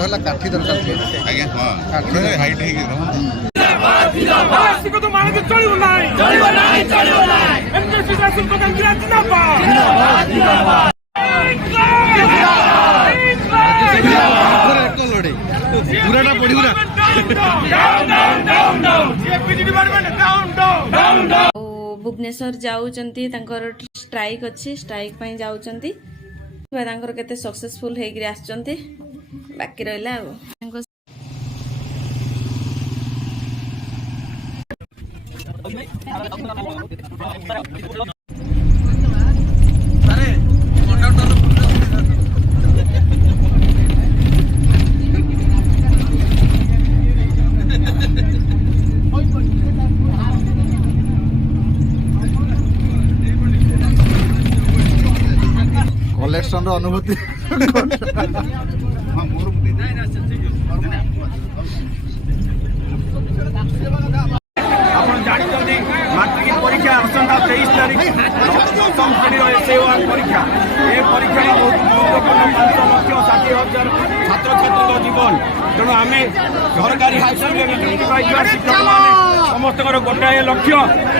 बड़ा काठी दरकार हाइट पूरा पड़ा भुवनेश्वर जाऊचंती स्ट्राइक अच्छी स्ट्राइक पे जाऊचंती केते सक्सेसफुल हेगिरी आछंती बाकी रहिला कलेक्शन अनुभूति मैट्रिक परीक्षा आसंता 23 तारीख 9म श्रेणी SA1 परीक्षा ये परीक्षा बहुत गुरुत्वपूर्ण 5,60,000 छात्र छात्री जीवन तेणु आम सरकारी हाईस्कल शिक्षक मैंने समस्त गोटाए लक्ष्य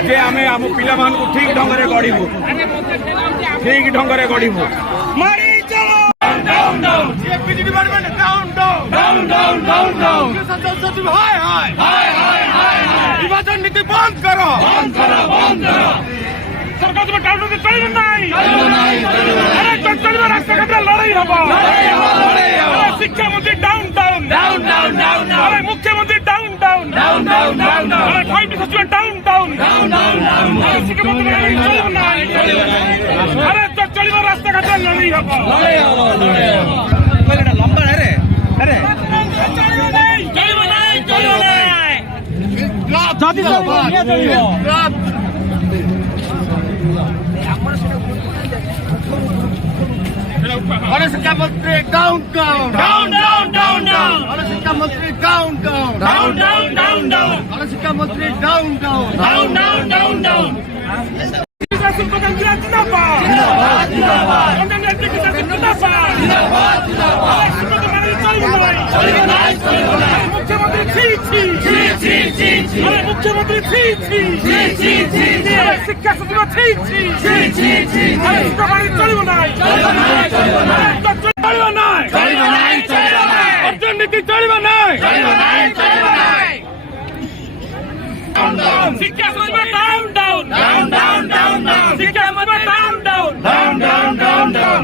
जे आम आम पिला ठीक ढंग से गढ़ू ठीक ढंग से गढ़ू निर्वाचन नीति बंद करो सरकार तुम्हें डाउन चलो ना रास्ता लड़ाई हम शिक्षा मंत्री डाउन डाउन मुख्यमंत्री डाउन डाउन फाइव सचिव डाउन डाउन शिक्षा मंत्री अरे तो चलो रास्ता घाट लड़ाई हम लंबा है रे अरे शिक्षा मंत्री down down down down down down शिक्षा मंत्री down down down down down down शिक्षा मंत्री down down down down down down मुख्यमंत्री शिक्षा सचिव अर्जुन नीति चलो ना शिक्षा सचिव down down down down down शिक्षा सचिव down down down down down down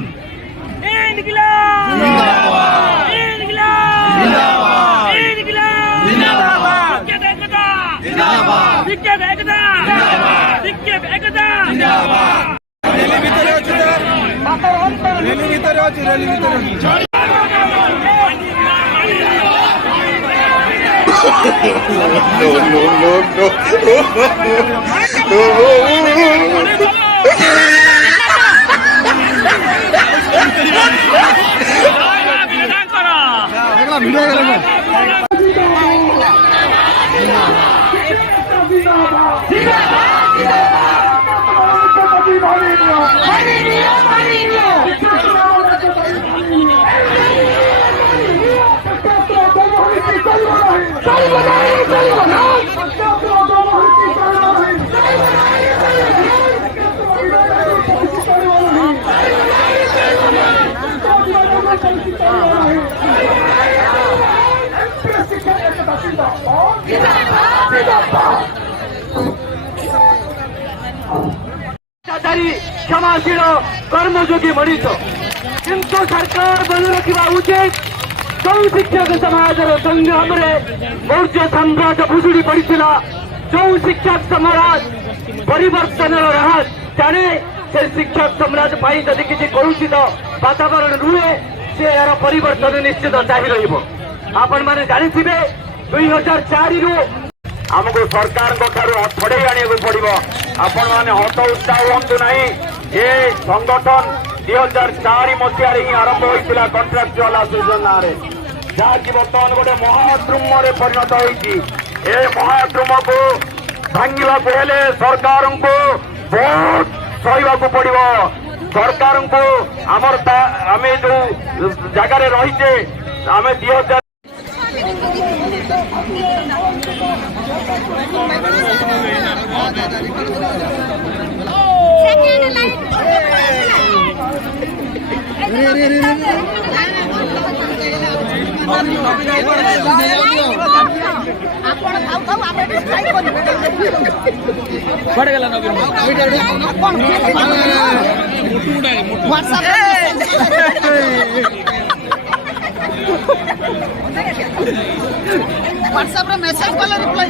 क्षमाशील कर्मयोगी मनीष किंतु सरकार बनी रखा उचित जो शिक्षक समाज संग्राम मौर्य साम्राज्य भुजुड़ी पड़ा जो शिक्षक समाज परिवर्तन राह जाने से शिक्षक समाज जदि किसी कलुषित वातावरण रुहे से यार परिवर्तन निश्चित जारी आपण मैंने जानी 2004 रु आमको सरकार छड़े आने पड़ो आपण मैंने हत उत्साह हूँ ना ये संगठन 2004 मसीह ही आरंभ होता कंट्राक्चुअल एसोसिएशन ना जहाँकि बर्तमान गोटे महाद्रुम परिणत होती महाद्रुम क्लासरूम को भांगा हेले सरकार को बहुत सहवाक पड़ो। सरकार को आमर आम जो जगार रहीचे आम 2000 व्हाट्सएप रे मेसेज कले रिप्लाई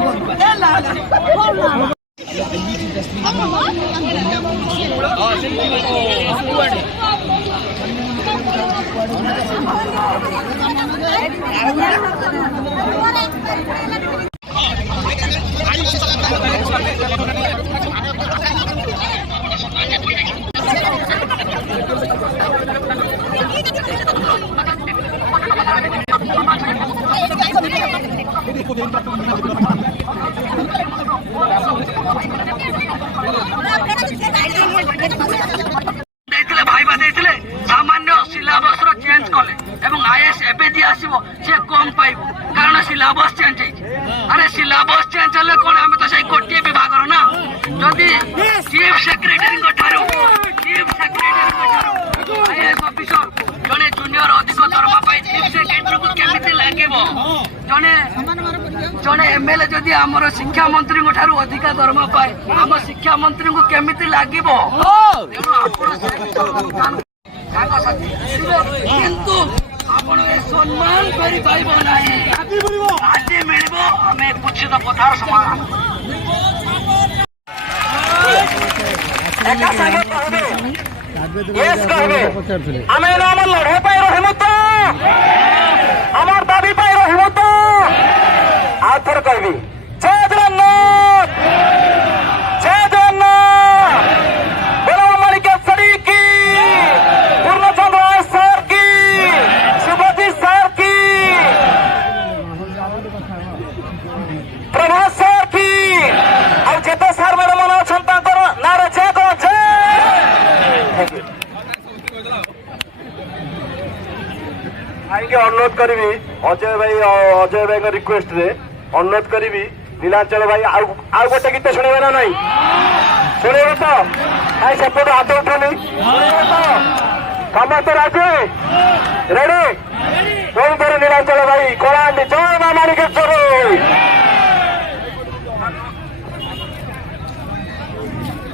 कर भाईबा देथिले सामान्य सिलेबस रो चेंज कले एवं आईएएस एबेदी आसीबो से कम पाइबो कारण सिलेबस चेंज है। अरे सिलेबस चेंज हले कोन हम तो सही कोटिए विभाग रो ना जदी चीफ सेक्रेटरी को ठारो आईएएस ऑफिसर जने जूनियर अधिक दरमा पाई चीफ सेक्रेटरी को केमिति लागेबो जने एमएलए जदी हमर शिक्षा मंत्री को ठारो अधिक दरमा पाए हम शिक्षा मंत्री को केमिति लागिबो तेणु आपण किंतु आपण ए सम्मान करि पाइबो नाही आज मिलबो हमें कुछ तो पथार समाधान एका संगे कहबे यस कहबे हमें नाम लड़े पाई रहिमु तो हमर दाबी पाई रहिमु तो आथर कहबी जय जगन्नाथ जय जगन्नाथ बोलो मणिकेश्वरी की पूर्णचंद्र सर की सुभती सर की प्रभात सर की और जेते सर मैडम मन छंता कर नारे जय को जय। भाई के अनुरोध करी अजय भाई का रिक्वेस्ट रे अनुरोध करी नीलांचल भाई आउ गोटे गीत शुणे ना नहीं शुणे तो भाई सेपट हाथ उठे तो समस्त राजे रेडी कौन करे नीलांचल भाई कलांडी जय मां माणिकेश्वरी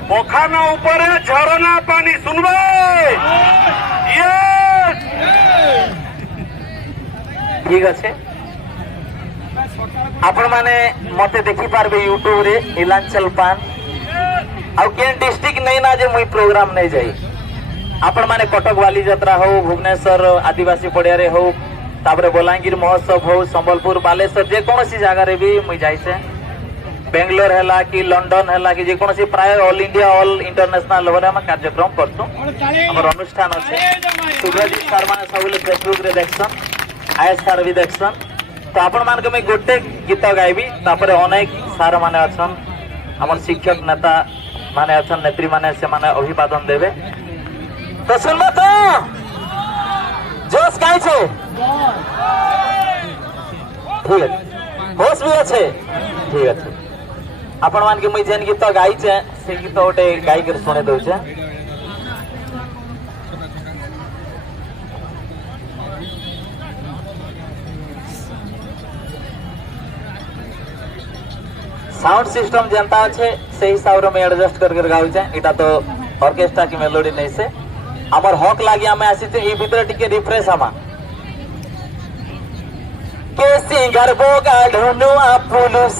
पखाना ऊपर झरना पानी सुनबे ठीक अच्छे आपण माने मते देखि पारबे यूट्यूब रे नीलांचल पान आउ केन डिस्ट्रिक्ट नहीं ना जे मुई प्रोग्राम नहीं जाई आपण माने कटक वाली यात्रा हो भुवनेश्वर आदिवासी पड़िया रे हो तापरे बलांगीर महोत्सव हो संबलपुर बालेश्वर जे कोनसी जगह रे भी मुई जाइसे बेंगलोर हैला कि लंडन हैला कि जे कोनसी प्राय all India all international level हम कार्यक्रम करतो हमर अनुष्ठान अछि सुब्रजीत शर्मा सबले फेसबुक रे देखसन आईएएस सर भी देखसन तो आपण मान के मैं गोटे गीत गाइबी तापरे अनेक सार माने अछन हमर शिक्षक नेता माने अछन नेत्री माने से माने अभिवादन देबे तो सुनबो तो जोश काई छे ठीक है होश भी अच्छे ठीक है आपण मान के मैं जेन गीत गाई छे से गीत ओटे गाई के सुने दउ छे साउंड सिस्टम जनता अच्छे से हिसाब में एडजस्ट करके गाउ छे इटा तो ऑर्केस्ट्रा की मेलोडी नहीं से हमर हक लागि हमें आसी थे ई भीतर टिके रिफ्रेश हमा के सिंगर बोगा ढनुआ पुलुस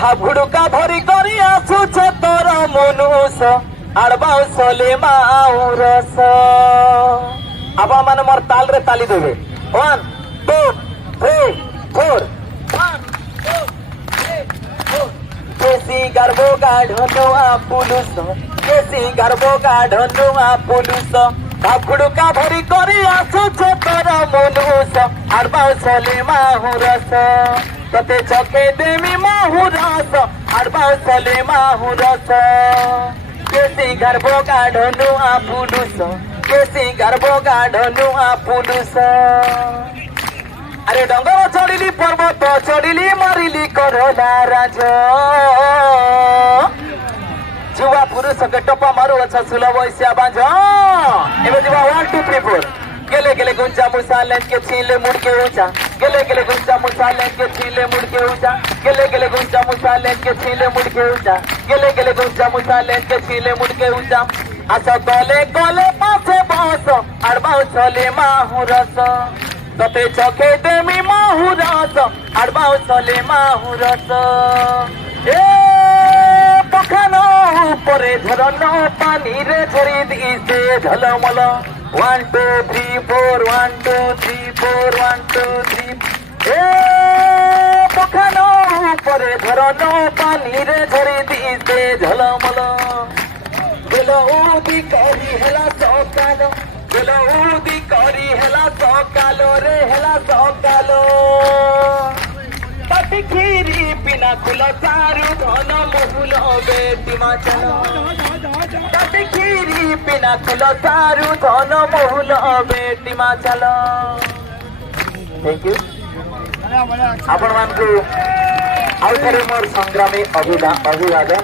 धाबुडु का भरी करी आसु छे तोर मनुस आड़बाउ सोले माउरस अब माने मोर ताल रे ताली देबे 1 2 3 4 केसी गर्भो गाढ़नुआ पुलुस केसी गर्भो गाढ़नुआ पुलुस भागुड़ू का भरी करी आसु छे तोर मनुस आड़बाउ सोले माहुरस तते चखे देमी माहू रस आडबाव चले माहू रस केसी गर्भो गाढनु आपुलुस केसी गर्भो गाढनु आपुलुस अरे डंगर चढ़िली पर्वत चढ़िली मारिली करला राज जुवा पुरुष के टपा मारू अच्छा सुलभ वैश्या बांझ एबे जुवा 1 2 3 4 गेले गेले गुंजा मुसा लेन के छीले मुड़ के ऊंचा गेले गेले गुंजा मुसा लेन के छीले मुड़ के ऊंचा गेले गेले गुंजा मुसा लेन के छीले मुड़ के ऊंचा गेले गेले गुंजा मुसा लेन के छीले मुड़ के ऊंचा आसा गले गले पासे बस अड़बाव चले माहू रस तते चखे देमी माहू रस अड़बाव चले माहू रस ए पखानो परे झरन पानी रे झरी दिसे झलमल 1 2 3 4 1 2 3 4 1 2 3 ए पखानो परे झरन पानी रे झरी दिसे झलमल गेलो उदी करी हेला सकालो गेलो उदी करी हेला सकालो रे हेला सकालो पति खीरी बिना कुल चारु धन बहुल बेटी माचल पति खीरी बिना कुल चारु धन बहुल बेटी माचल थैंक यू आपण मानकु आउ थरे मोर संग्रामी अभिवादन